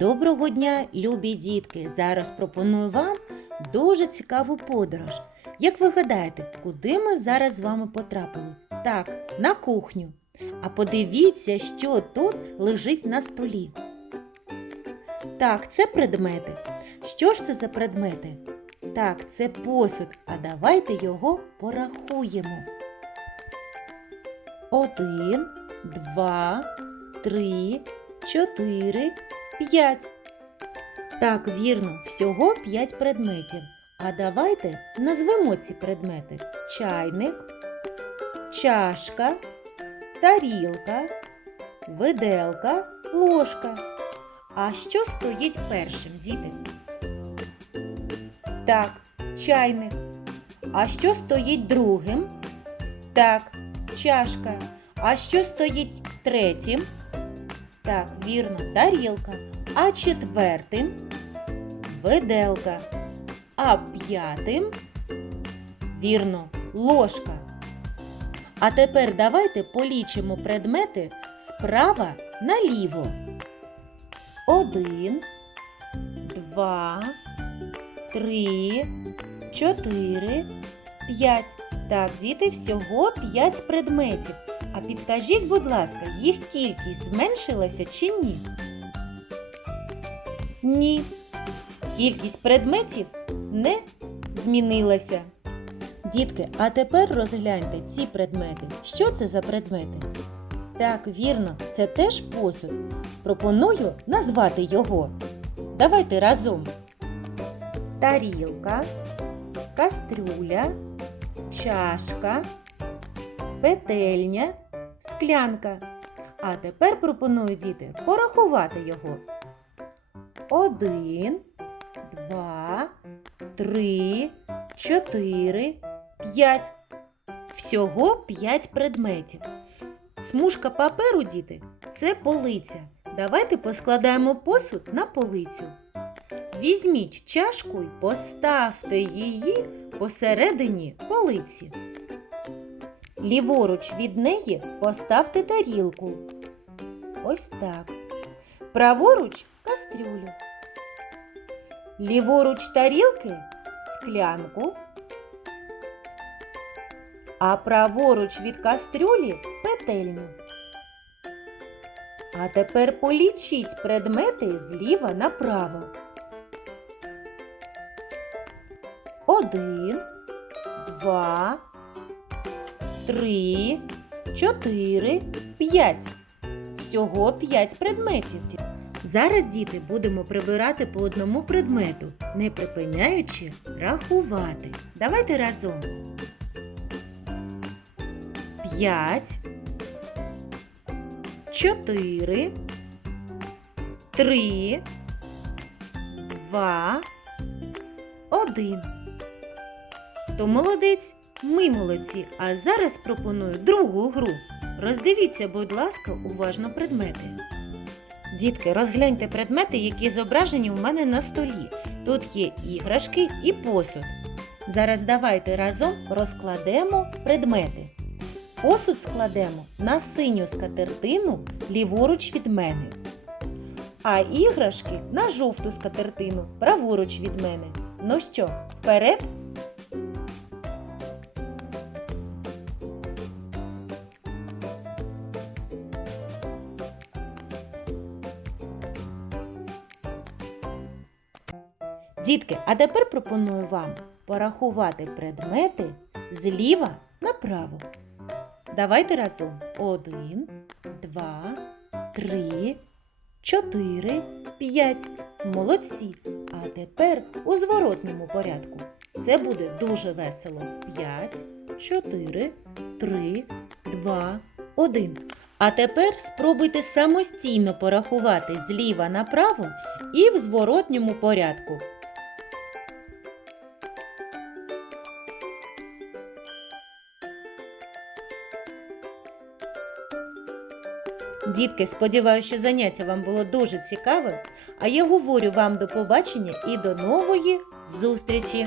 Доброго дня, любі дітки! Зараз пропоную вам дуже цікаву подорож. Як ви гадаєте, куди ми зараз з вами потрапили? Так, на кухню. А подивіться, що тут лежить на столі. Так, це предмети. Що ж це за предмети? Так, це посуд. А давайте його порахуємо. Один, два, три, чотири, п'ять. Так, вірно, всього п'ять предметів. А давайте назвемо ці предмети: чайник, чашка, тарілка, виделка, ложка. А що стоїть першим, діти? Так, чайник. А що стоїть другим? Так, чашка. А що стоїть третім? Так, вірно, тарілка. А четвертим виделка. А п'ятим вірно, ложка. А тепер давайте полічимо предмети справа наліво. Один, два, три, чотири, п'ять. Так, діти, всього п'ять предметів. А підкажіть, будь ласка, їх кількість зменшилася чи ні? Ні. Кількість предметів не змінилася. Дітки, а тепер розгляньте ці предмети. Що це за предмети? Так, вірно, це теж посуд. Пропоную назвати його. Давайте разом. Тарілка, кастрюля, чашка, петельня, склянка. А тепер пропоную діти порахувати його. Один, два, три, чотири, п'ять. Всього п'ять предметів. Смужка паперу, діти, це полиця. Давайте поскладаємо посуд на полицю. Візьміть чашку й поставте її посередині полиці. Ліворуч від неї поставте тарілку. Ось так. Праворуч кастрюлю. Ліворуч тарілки склянку. А праворуч від кастрюлі петельню. А тепер полічіть предмети зліва направо. Один, два, три, чотири, п'ять. Всього п'ять предметів. Зараз, діти, будемо прибирати по одному предмету, не припиняючи рахувати. Давайте разом. П'ять, чотири, три, два, один. Хто молодець, ми молодці. А зараз пропоную другу гру. Роздивіться, будь ласка, уважно предмети. Дітки, розгляньте предмети, які зображені у мене на столі. Тут є іграшки і посуд. Зараз давайте разом розкладемо предмети. Посуд складемо на синю скатертину ліворуч від мене. А іграшки на жовту скатертину праворуч від мене. Ну що, вперед? Дітки, а тепер пропоную вам порахувати предмети зліва направо. Давайте разом. Один, два, три, чотири, п'ять. Молодці. А тепер у зворотньому порядку. Це буде дуже весело. П'ять, чотири, три, два, один. А тепер спробуйте самостійно порахувати зліва направо і в зворотньому порядку. Дітки, сподіваюся, що заняття вам було дуже цікаве, а я говорю вам до побачення і до нової зустрічі!